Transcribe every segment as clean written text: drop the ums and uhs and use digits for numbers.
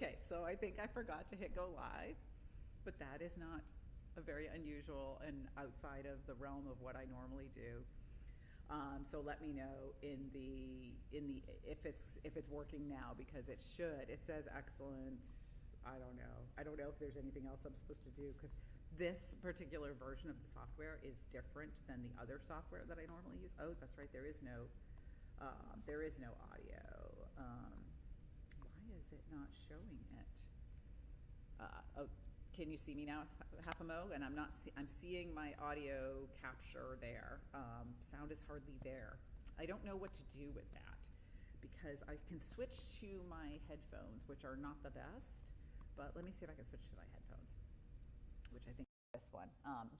Okay, so I think I forgot to hit go live, but that is not a very unusual and outside of the realm of what I normally do. So let me know if it's working now, because it should. It says excellent. I don't know. I don't know if there's anything else I'm supposed to do, because this particular version of the software is different than the other software that I normally use. Oh, that's right. There is no audio. Why is it not showing it? Oh, can you see me now, Half a Mo? And I'm seeing my audio capture there. Sound is hardly there. I don't know what to do with that, because I can switch to my headphones, which are not the best, but let me see if I can switch to my headphones, which I think is this one.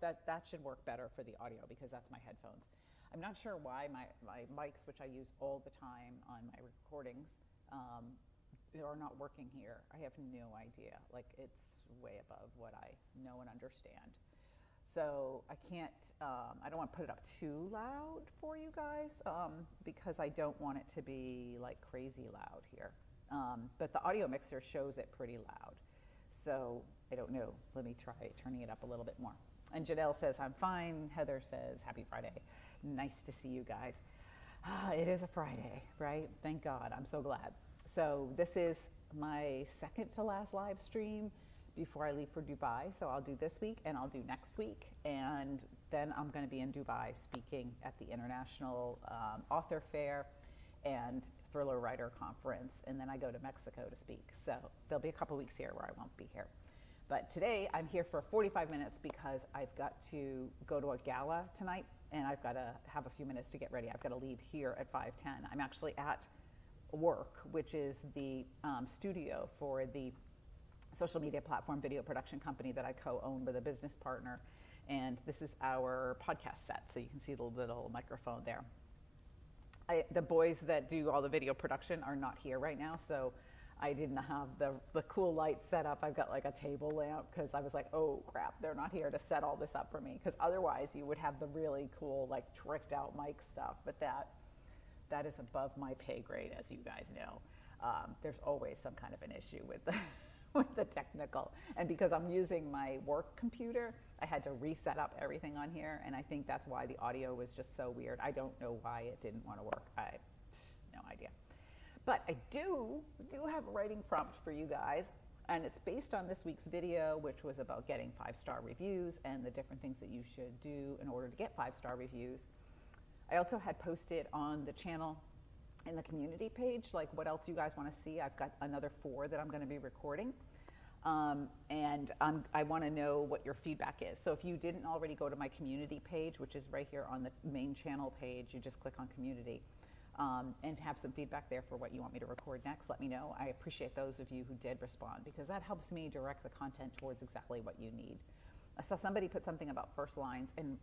That should work better for the audio, because that's my headphones. I'm not sure why my mics, which I use all the time on my recordings, are not working here. I have no idea. Like, it's way above what I know and understand. So I can't, I don't want to put it up too loud for you guys, because I don't want it to be like crazy loud here. But the audio mixer shows it pretty loud. So I don't know. Let me try turning it up a little bit more. And Janelle says, I'm fine. Heather says, happy Friday. Nice to see you guys. It is a Friday, right? Thank God. I'm so glad. So this is my second to last live stream before I leave for Dubai. So I'll do this week and I'll do next week. And then I'm going to be in Dubai speaking at the International Author Fair and Thriller Writer Conference. And then I go to Mexico to speak. So there'll be a couple weeks here where I won't be here. But today I'm here for 45 minutes because I've got to go to a gala tonight, and I've got to have a few minutes to get ready. I've got to leave here at 5:10. I'm actually at Work, which is the studio for the social media platform video production company that I co-own with a business partner. And this is our podcast set, so you can see the little microphone there. The boys that do all the video production are not here right now, so I didn't have the cool light set up. I've got like a table lamp, because I was like, oh crap, they're not here to set all this up for me. Because otherwise you would have the really cool, like, tricked out mic stuff. But that is above my pay grade, as you guys know. There's always some kind of an issue with with the technical. And because I'm using my work computer, I had to reset up everything on here. And I think that's why the audio was just so weird. I don't know why it didn't want to work. No idea. But I do have a writing prompt for you guys, and it's based on this week's video, which was about getting 5-star reviews and the different things that you should do in order to get 5-star reviews. I also had posted on the channel in the community page, like, what else you guys want to see. I've got another 4 that I'm going to be recording, and I want to know what your feedback is. So if you didn't already go to my community page, which is right here on the main channel page, you just click on community. And have some feedback there for what you want me to record next, let me know. I appreciate those of you who did respond, because that helps me direct the content towards exactly what you need. I saw somebody put something about first lines, and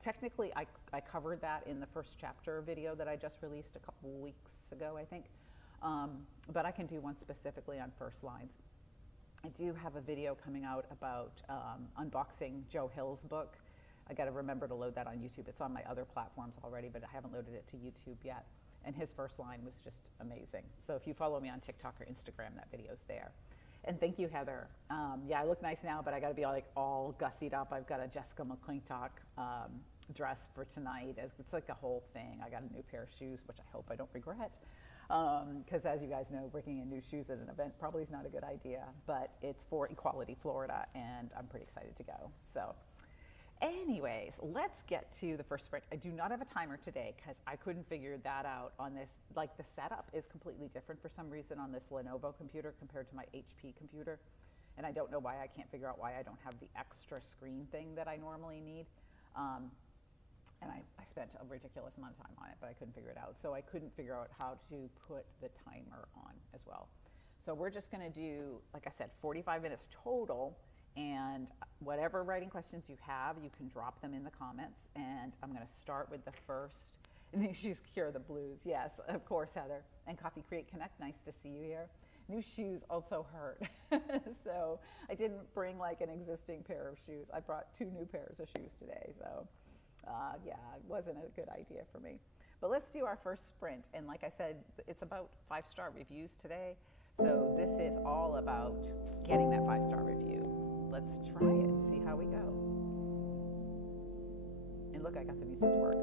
technically I covered that in the first chapter video that I just released a couple weeks ago, I think. But I can do one specifically on first lines. I do have a video coming out about unboxing Joe Hill's book. I got to remember to load that on YouTube. It's on my other platforms already, but I haven't loaded it to YouTube yet. And his first line was just amazing. So if you follow me on TikTok or Instagram, that video's there. And thank you, Heather. Yeah, I look nice now, but I got to be all gussied up. I've got a Jessica McClintock dress for tonight. It's like a whole thing. I got a new pair of shoes, which I hope I don't regret. Because as you guys know, bringing in new shoes at an event probably is not a good idea. But it's for Equality Florida, and I'm pretty excited to go. So anyways, let's get to the first sprint. I do not have a timer today because I couldn't figure that out on this. Like, the setup is completely different for some reason on this Lenovo computer compared to my HP computer. And I don't know why. I can't figure out why I don't have the extra screen thing that I normally need. And I spent a ridiculous amount of time on it, but I couldn't figure it out. So I couldn't figure out how to put the timer on as well. So we're just going to do, like I said, 45 minutes total. And whatever writing questions you have, you can drop them in the comments. And I'm going to start with the first. New shoes cure the blues. Yes, of course, Heather. And Coffee Create Connect, nice to see you here. New shoes also hurt. So I didn't bring like an existing pair of shoes. I brought 2 new pairs of shoes today. So yeah, it wasn't a good idea for me. But let's do our first sprint. And like I said, it's about 5-star reviews today. So this is all about getting that 5-star review. Let's try it, see how we go. And look, I got the music to work.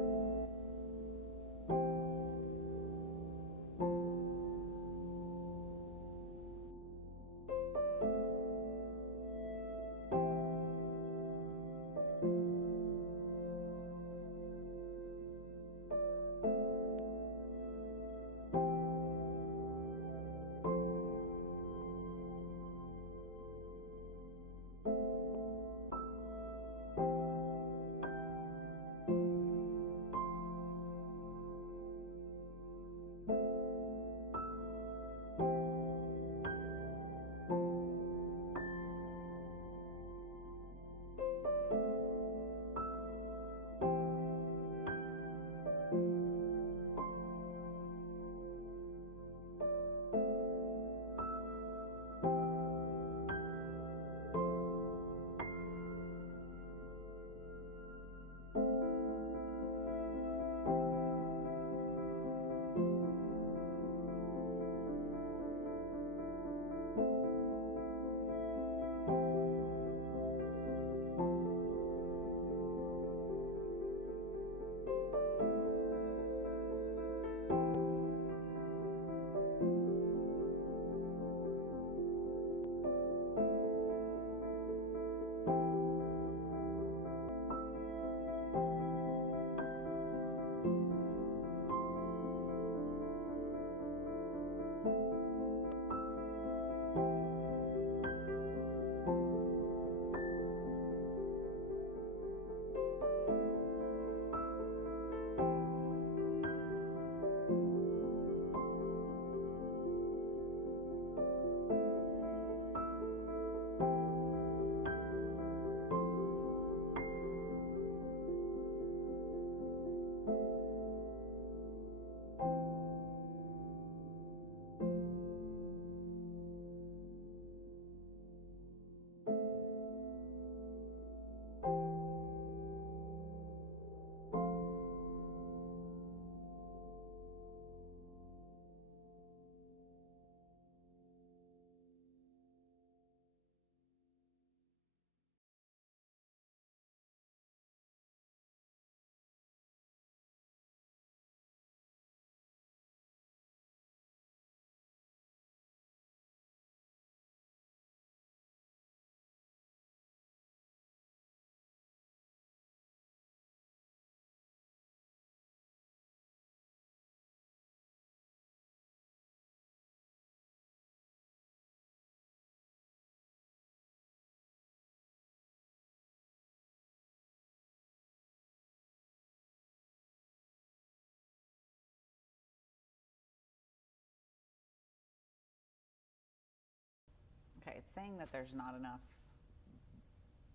Okay, it's saying that there's not enough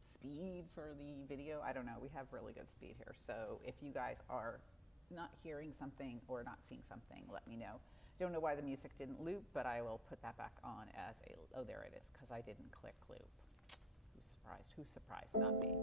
speed for the video. I don't know. We have really good speed here. So if you guys are not hearing something or not seeing something, let me know. Don't know why the music didn't loop, but I will put that back on as a, oh, there it is, because I didn't click loop. Who's surprised? Who's surprised? Not me.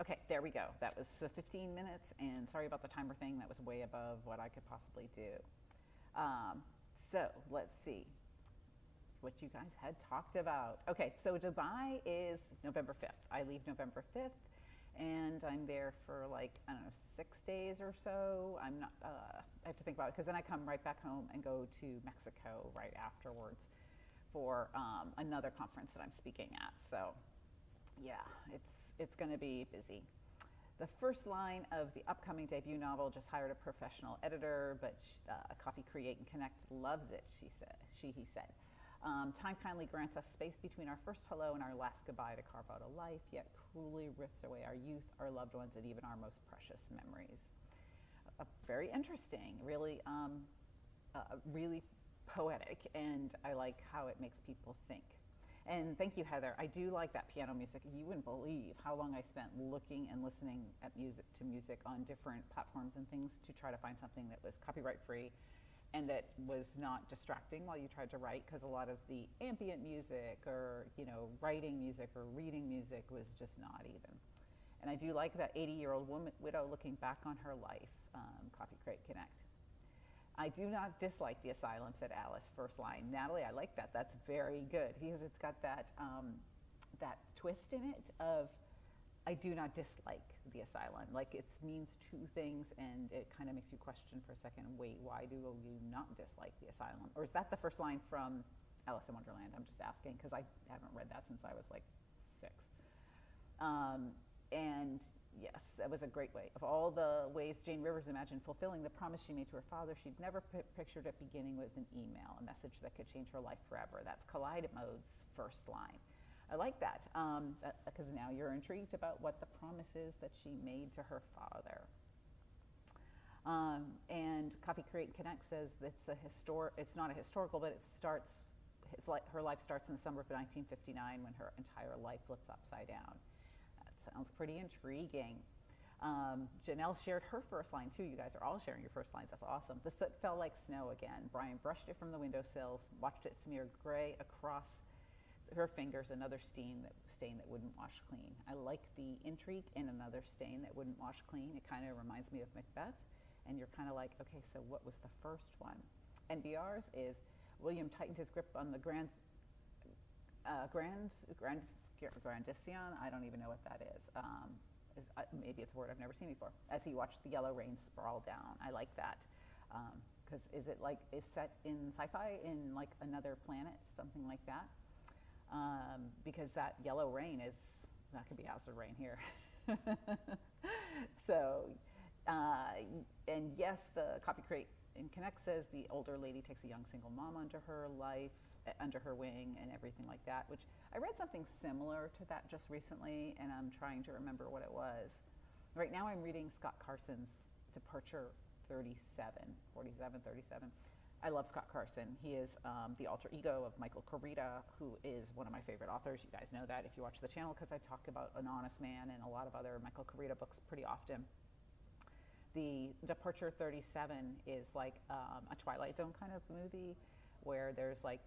Okay, there we go. That was the 15 minutes, and sorry about the timer thing. That was way above what I could possibly do. So let's see what you guys had talked about. Okay, so Dubai is November 5th. I leave November 5th, and I'm there for like, I don't know, 6 days or so. I'm not, I have to think about it, because then I come right back home and go to Mexico right afterwards for another conference that I'm speaking at. So yeah, it's going to be busy. The first line of the upcoming debut novel just hired a professional editor, but Coffee Create and Connect loves it, he said. Time kindly grants us space between our first hello and our last goodbye to carve out a life, yet cruelly rips away our youth, our loved ones, and even our most precious memories. Very interesting, really, really poetic, and I like how it makes people think. And thank you, Heather. I do like that piano music. You wouldn't believe how long I spent looking and listening at music on different platforms and things to try to find something that was copyright free and that was not distracting while you tried to write, because a lot of the ambient music or, writing music or reading music was just not even. And I do like that 80-year-old widow looking back on her life, Coffee Crate Connect. I do not dislike the asylum, said Alice, first line. Natalie, I like that. That's very good, because it's got that twist in it of, I do not dislike the asylum. Like, it means two things, and it kind of makes you question for a second, wait, why do you not dislike the asylum? Or is that the first line from Alice in Wonderland? I'm just asking, because I haven't read that since I was like 6. And yes, that was a great way. Of all the ways Jane Rivers imagined fulfilling the promise she made to her father, she'd never pictured it beginning with an email, a message that could change her life forever. That's Collide Mode's first line. I like that, because now you're intrigued about what the promise is that she made to her father. And Coffee Create Connect says it's not a historical, but her life starts in the summer of 1959 when her entire life flips upside down. That sounds pretty intriguing. Janelle shared her first line too. You guys are all sharing your first lines. That's awesome. The soot fell like snow again. Brian brushed it from the windowsill, watched it smear gray across her fingers, another stain that wouldn't wash clean. I like the intrigue in another stain that wouldn't wash clean. It kind of reminds me of Macbeth. And you're kind of like, okay, so what was the first one? NBR's is William tightened his grip on the Grandition. I don't even know what that is. Maybe it's a word I've never seen before. As he watched the yellow rain sprawl down. I like that. Because is set in sci-fi in like another planet, something like that? Because that yellow rain that could be acid rain here. So, and yes, the Copy Crate and Connect says the older lady takes a young single mom under her wing and everything like that, which I read something similar to that just recently, and I'm trying to remember what it was. Right now I'm reading Scott Carson's Departure 37. I love Scott Carson. He is the alter ego of Michael Corita, who is one of my favorite authors. You guys know that if you watch the channel, because I talk about An Honest Man and a lot of other Michael Corita books pretty often. The Departure 37 is like a Twilight Zone kind of movie where there's like,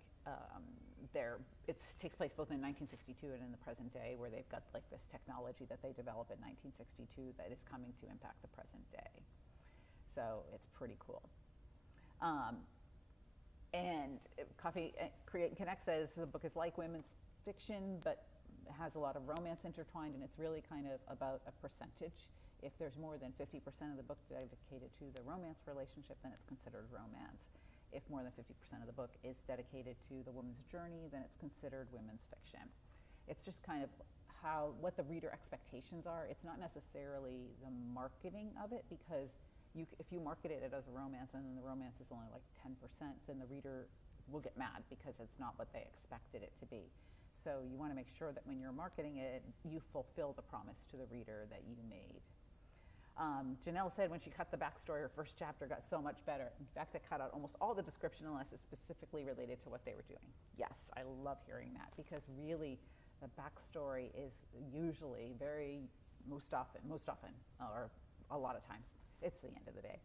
it takes place both in 1962 and in the present day, where they've got like this technology that they develop in 1962 that is coming to impact the present day. So it's pretty cool. And Coffee Create and Connect says the book is like women's fiction, but has a lot of romance intertwined, and it's really kind of about a percentage. If there's more than 50% of the book dedicated to the romance relationship, then it's considered romance. If more than 50% of the book is dedicated to the woman's journey, then it's considered women's fiction. It's just kind of what the reader expectations are. It's not necessarily the marketing of it, because if you market it as a romance and then the romance is only like 10%, then the reader will get mad because it's not what they expected it to be. So you want to make sure that when you're marketing it, you fulfill the promise to the reader that you made. Janelle said when she cut the backstory, her first chapter got so much better. In fact, I cut out almost all the description unless it's specifically related to what they were doing. Yes, I love hearing that, because really the backstory is usually most often, or a lot of times, it's the end of the day.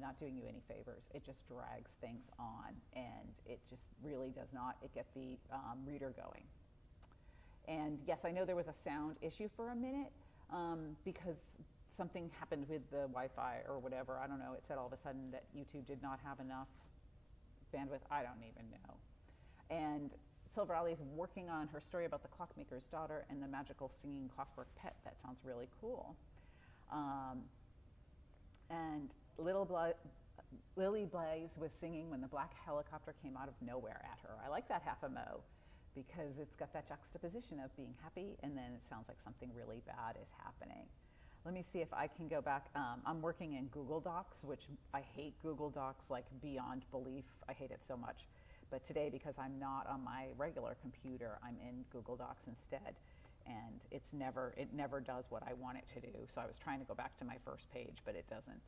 Not doing you any favors. It just drags things on, and it just really does not get the reader going. And yes, I know there was a sound issue for a minute because something happened with the Wi-Fi or whatever. I don't know. It said all of a sudden that YouTube did not have enough bandwidth. I don't even know. And Silver Alley is working on her story about the clockmaker's daughter and the magical singing clockwork pet. That sounds really cool. And Lily Blaze was singing when the black helicopter came out of nowhere at her. I like that half a mo, because it's got that juxtaposition of being happy and then it sounds like something really bad is happening. Let me see if I can go back. I'm working in Google Docs, which I hate Google Docs like beyond belief. I hate it so much. But today, because I'm not on my regular computer, I'm in Google Docs instead. And it never does what I want it to do. So I was trying to go back to my first page, but it doesn't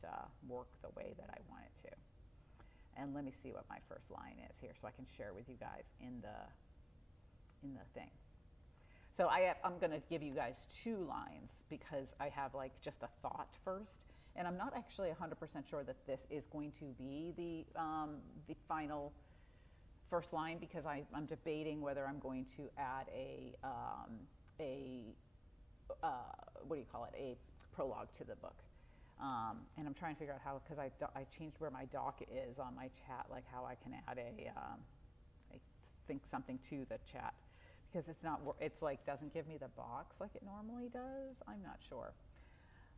work the way that I want it to. And let me see what my first line is here, so I can share with you guys in the thing. So I'm going to give you guys 2 lines, because I have like just a thought first, and I'm not actually 100% sure that this is going to be the final first line, because I'm debating whether I'm going to add a prologue to the book. And I'm trying to figure out how, because I changed where my doc is on my chat, like how I can add something to the chat, because it's like doesn't give me the box like it normally does. I'm not sure.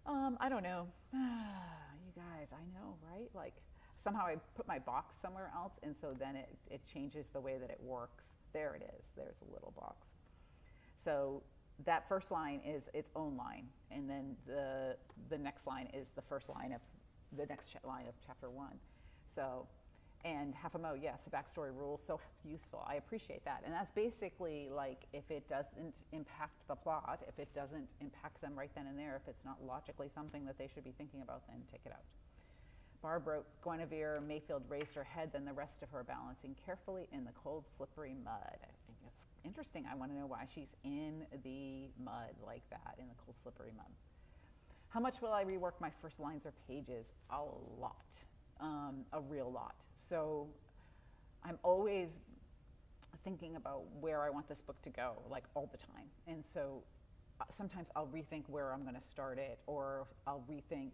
I don't know. You guys, I know, right? Like somehow I put my box somewhere else, and so then it changes the way that it works. There it is. There's a little box. So that first line is its own line, and then the next line is the first line of the next line of chapter 1. So, and half a mo, yes, the backstory rule, so useful. I appreciate that. And that's basically like, if it doesn't impact the plot, if it doesn't impact them right then and there, if it's not logically something that they should be thinking about, then take it out. Barb wrote, Guinevere Mayfield raised her head, then the rest of her, balancing carefully in the cold, slippery mud. I think it's interesting. I want to know why she's in the mud like that, in the cold, slippery mud. How much will I rework my first lines or pages? A lot, a real lot. So I'm always thinking about where I want this book to go, like all the time. And so sometimes I'll rethink where I'm going to start it, or I'll rethink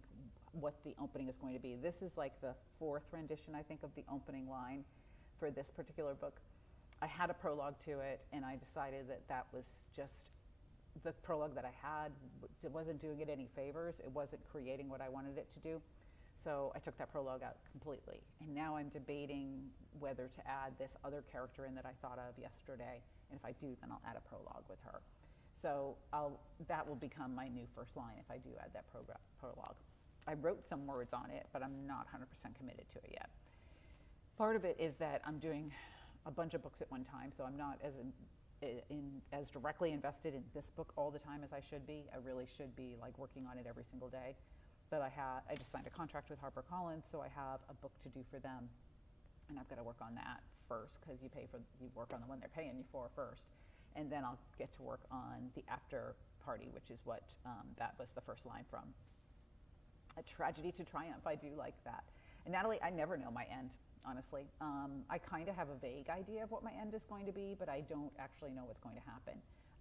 what the opening is going to be. This is like the fourth rendition, I think, of the opening line for this particular book. I had a prologue to it, and I decided that that was just the prologue that I had. It wasn't doing it any favors. It wasn't creating what I wanted it to do. So I took that prologue out completely. And now I'm debating whether to add this other character in that I thought of yesterday. And if I do, then I'll add a prologue with her. So that will become my new first line if I do add that prologue. I wrote some words on it, but I'm not 100% committed to it yet. Part of it is that I'm doing a bunch of books at one time, so I'm not as directly invested in this book all the time as I should be. I really should be like working on it every single day. But I just signed a contract with HarperCollins, so I have a book to do for them, and I've got to work on that first, because you work on the one they're paying you for first, and then I'll get to work on the after party, which is what that was the first line from. A tragedy to triumph. I do like that. And Natalie, I never know my end, honestly. I kind of have a vague idea of what my end is going to be, but I don't actually know what's going to happen.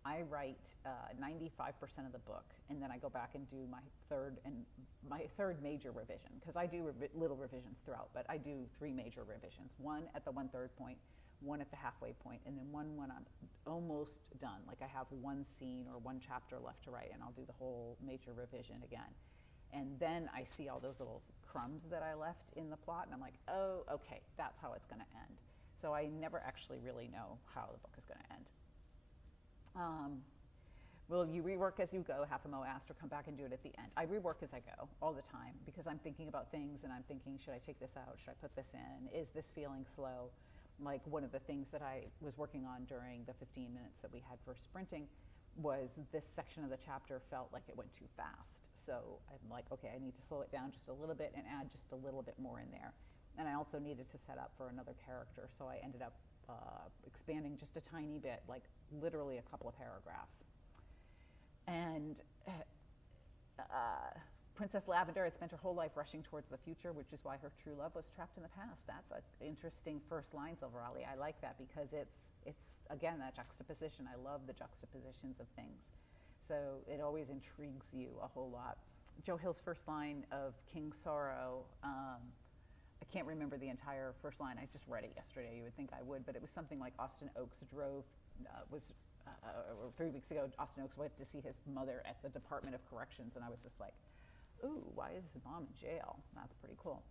I write 95% of the book, and then I go back and do my third major revision, because I do little revisions throughout, but I do 3 major revisions. One at the 1/3 point, one at the halfway point, and then one when I'm almost done. Like I have one scene or one chapter left to write, and I'll do the whole major revision again. And then I see all those little crumbs that I left in the plot, and I'm like, oh, okay, that's how it's going to end. So I never actually really know how the book is going to end. Will you rework as you go? Half a Mo asked, or come back and do it at the end? I rework as I go all the time, because I'm thinking about things, and I'm thinking, should I take this out? Should I put this in? Is this feeling slow? Like one of the things that I was working on during the 15 minutes that we had for sprinting was this section of the chapter felt like it went too fast. So I'm like, okay, I need to slow it down just a little bit and add just a little bit more in there. And I also needed to set up for another character, so I ended up expanding just a tiny bit, like literally a couple of paragraphs. And Princess Lavender had spent her whole life rushing towards the future, which is why her true love was trapped in the past. That's an interesting first line, Silverali. I like that, because it's again, that juxtaposition. I love the juxtapositions of things. So it always intrigues you a whole lot. Joe Hill's first line of King Sorrow, I can't remember the entire first line. I just read it yesterday. You would think I would, but it was something like Austin Oakes drove, 3 weeks ago, Austin Oakes went to see his mother at the Department of Corrections, and I was just like, ooh, why is his mom in jail? That's pretty cool.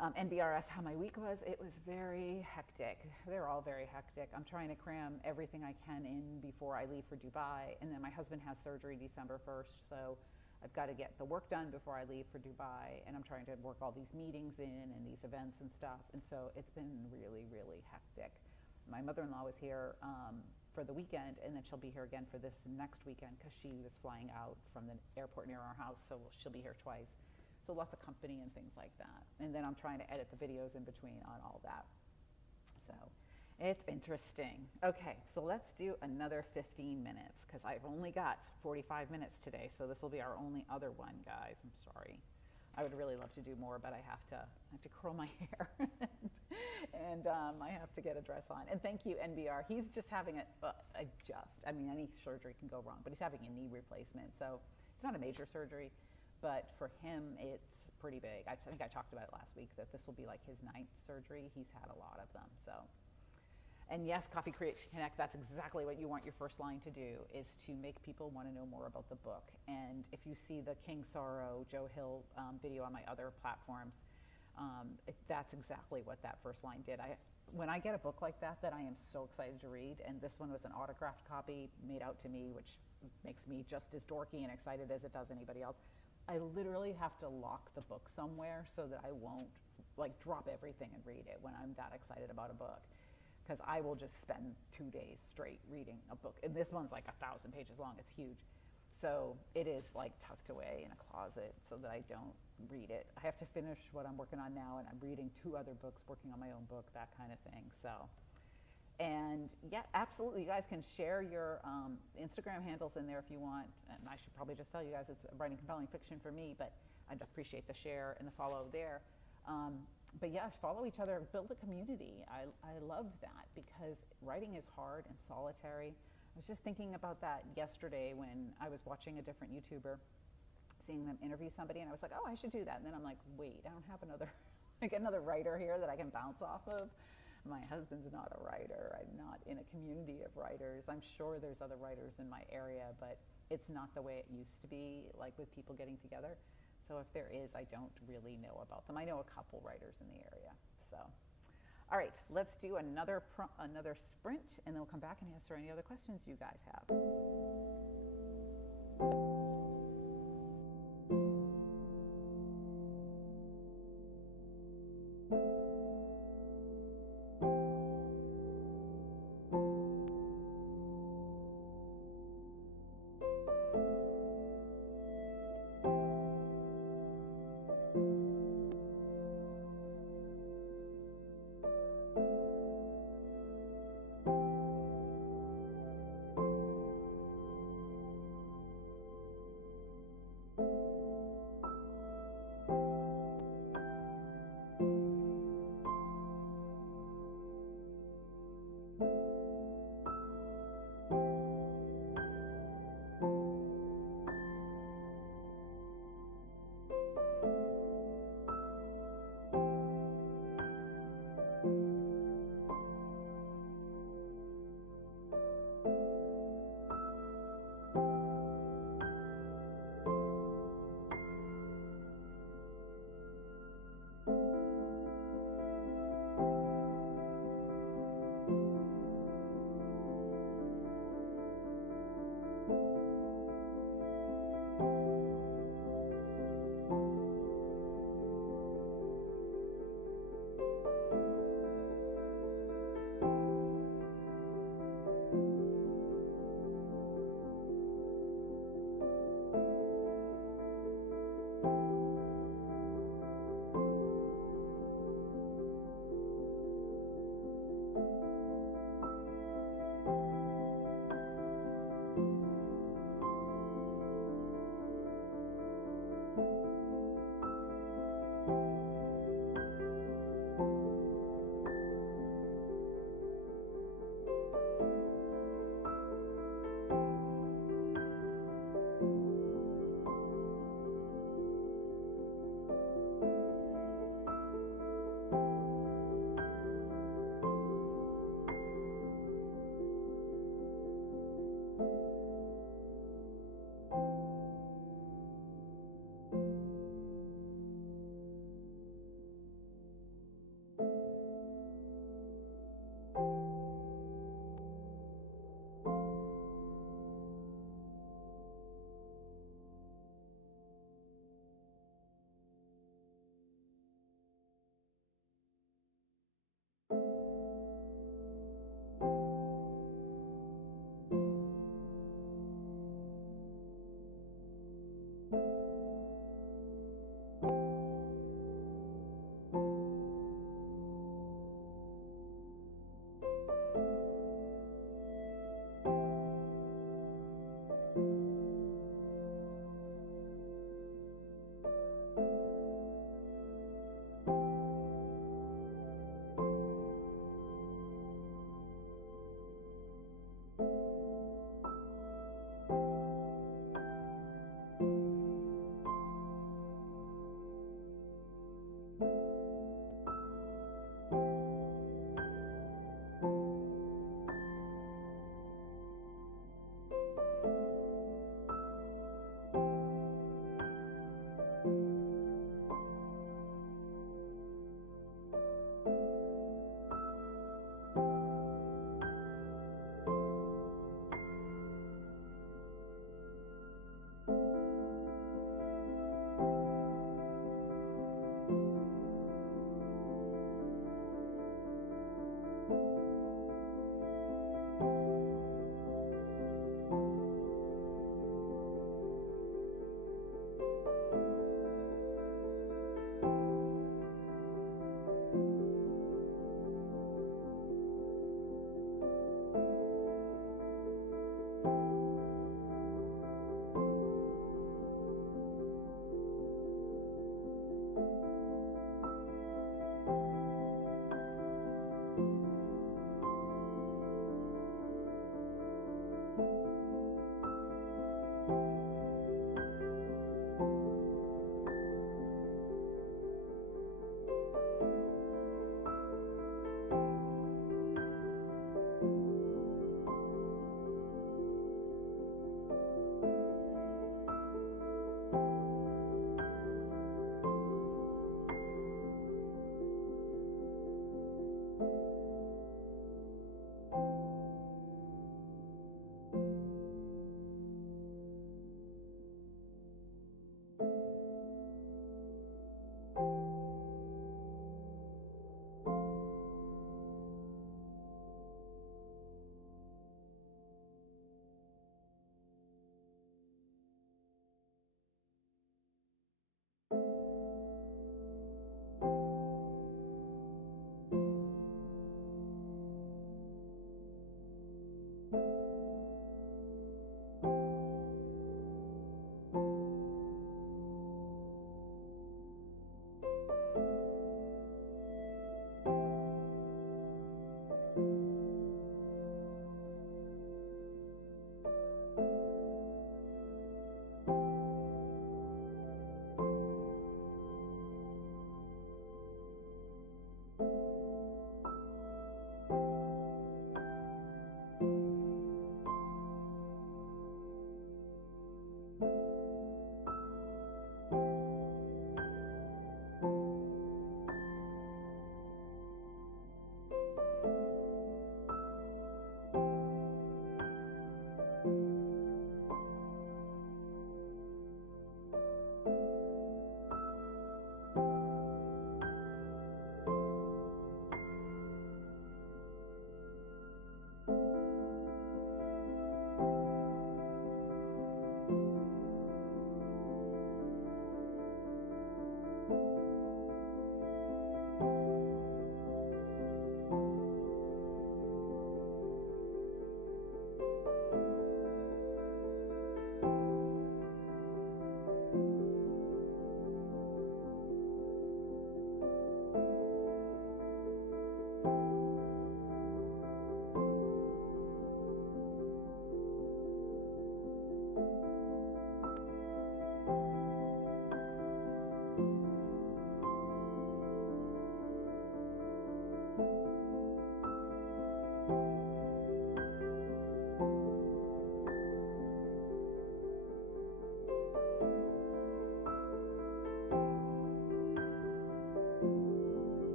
NBRS, how my week was. It was very hectic. They're all very hectic. I'm trying to cram everything I can in before I leave for Dubai, and then my husband has surgery December 1st, so I've got to get the work done before I leave for Dubai, and I'm trying to work all these meetings in and these events and stuff, and so it's been really, really hectic. My mother-in-law was here for the weekend, and then she'll be here again for this next weekend, because she was flying out from the airport near our house, so she'll be here twice. So lots of company and things like that. And then I'm trying to edit the videos in between on all that. So it's interesting. Okay, so let's do another 15 minutes, because I've only got 45 minutes today, so this will be our only other one, guys. I'm sorry. I would really love to do more, but I have to curl my hair, and I have to get a dress on. And thank you, NBR. He's just having any surgery can go wrong, but he's having a knee replacement, so it's not a major surgery, but for him, it's pretty big. I think I talked about it last week, that this will be like his 9th surgery. He's had a lot of them, so. And yes, Coffee Create Connect, that's exactly what you want your first line to do, is to make people want to know more about the book. And if you see the King Sorrow, Joe Hill video on my other platforms, that's exactly what that first line did. When I get a book like that I am so excited to read, and this one was an autographed copy made out to me, which makes me just as dorky and excited as it does anybody else, I literally have to lock the book somewhere so that I won't drop everything and read it when I'm that excited about a book. Because I will just spend 2 days straight reading a book. And this one's like 1,000 pages long, it's huge. So it is like tucked away in a closet so that I don't read it. I have to finish what I'm working on now, and I'm reading 2 other books, working on my own book, that kind of thing. So, and yeah, absolutely, you guys can share your Instagram handles in there if you want. And I should probably just tell you guys it's writing compelling fiction for me, but I'd appreciate the share and the follow there. But yeah, follow each other, build a community. I love that because writing is hard and solitary. I was just thinking about that yesterday when I was watching a different YouTuber, seeing them interview somebody, and I was like, oh, I should do that. And then I'm like, wait, I don't have another like another writer here that I can bounce off of. My husband's not a writer. I'm not in a community of writers. I'm sure there's other writers in my area, but it's not the way it used to be, like with people getting together. So if there is, I don't really know about them. I know a couple writers in the area. So, all right, let's do another sprint, and then we'll come back and answer any other questions you guys have.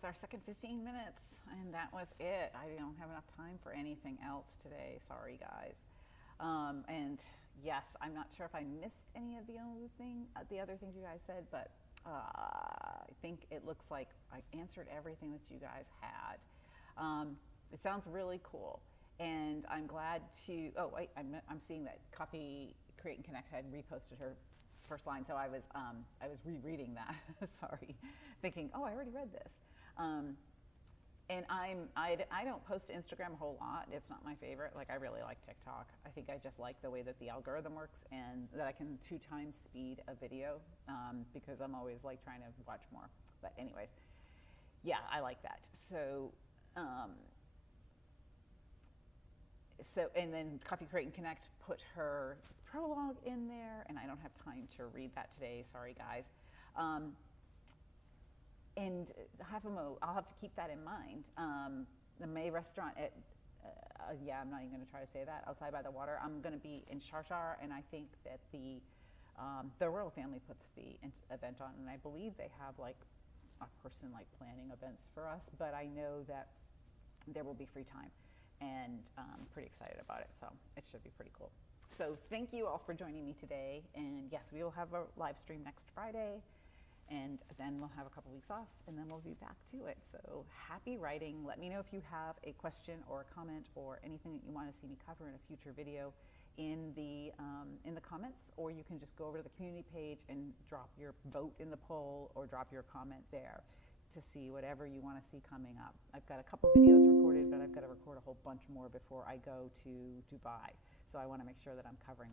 was our second 15 minutes, and that was it. I don't have enough time for anything else today. Sorry, guys. And yes, I'm not sure if I missed any of the other things you guys said, but I think it looks like I answered everything that you guys had. It sounds really cool, and I'm glad to. Oh wait, I'm seeing that Coffee Create and Connect had reposted her first line, so I was rereading that. Sorry, thinking, oh, I already read this. And I don't post to Instagram a whole lot. It's not my favorite. Like, I really like TikTok. I think I just like the way that the algorithm works, and that I can 2 times speed a video, because I'm always like trying to watch more. But anyways, yeah, I like that. So and then Coffee Create and Connect put her prologue in there, and I don't have time to read that today. Sorry, guys. And Havamo, I'll have to keep that in mind. The May restaurant at, I'm not even going to try to say that, outside by the water. I'm going to be in Sharjah, and I think that the royal family puts the event on, and I believe they have like a person like planning events for us, but I know that there will be free time, and I'm pretty excited about it, so it should be pretty cool. So thank you all for joining me today, and yes, we will have a live stream next Friday, and then we'll have a couple weeks off, and then we'll be back to it. So happy writing. Let me know if you have a question or a comment or anything that you want to see me cover in a future video in the comments, or you can just go over to the community page and drop your vote in the poll or drop your comment there to see whatever you want to see coming up. I've got a couple videos recorded, but I've got to record a whole bunch more before I go to Dubai. So I want to make sure that I'm covering